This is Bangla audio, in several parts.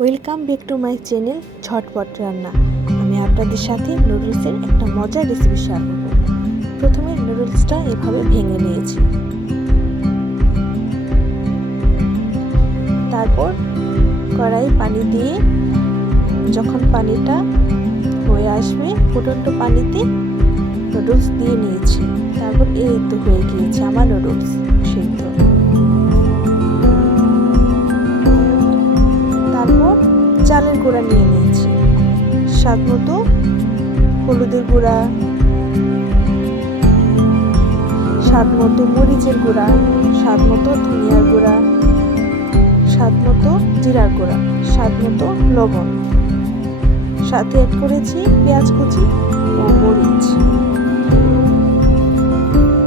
Welcome back to my channel ঝটপট রান্না। আমি আপনাদের সাথে নুডলসের একটা মজার রেসিপি শেয়ার করব। প্রথমে নুডলসটা এভাবে ভেঙে নিয়েছি, তারপর কড়াই পানি দিয়ে যখন পানিটা হয়ে আসবে ফুটন্ত পানিতে নুডলস দিয়ে নিয়েছি। তারপর এই তো হয়ে গিয়েছে আমার নুডলস সিদ্ধ। তারপর চালের গুঁড়া নিয়ে নিয়েছি, স্বাদ মতো হলুদের গুঁড়া, স্বাদ মতো মরিচের গুঁড়া, স্বাদ মতো ধনিয়ার গুঁড়া, স্বাদ মতো জিরার গুঁড়া, স্বাদ মতো লবণ, সাথে অ্যাড করেছি পেঁয়াজ কুচি ও মরিচ।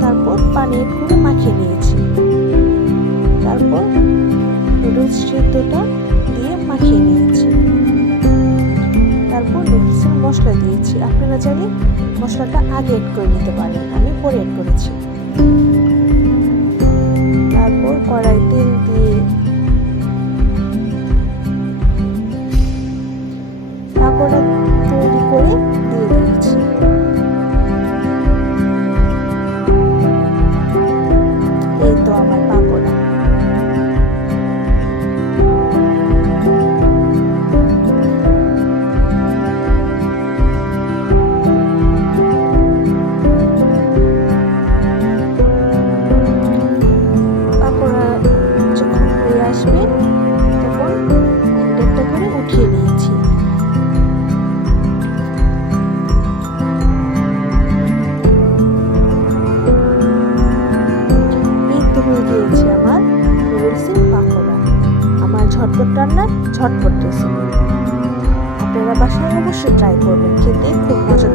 তারপর পানি অ্যাড করে মাখিয়ে নিয়েছি। তারপর নুডলস সিদ্ধটা দিয়ে মাখিয়ে নিয়েছি। তারপর নুডলসের মশলা দিয়েছি। আপনারা চাইলে মশলাটা আগে অ্যাড করে নিতে পারেন, আমি পরে অ্যাড করেছি। তারপর কড়াই তেল দিয়ে পাকোড়া তৈরি করে দিয়ে দিয়েছি। এই তো আমার পাকোড়া। আসবে তখন একটা করে উঠিয়ে নিয়েছি। এই তো হয়ে গিয়েছে আমার নুডলসের পাকোড়া, আমার ঝটপট রান্নার ঝটপট রেসিপি। আপনারা বাসায় অবশ্যই ট্রাই করবেন, খেতে খুব মজা।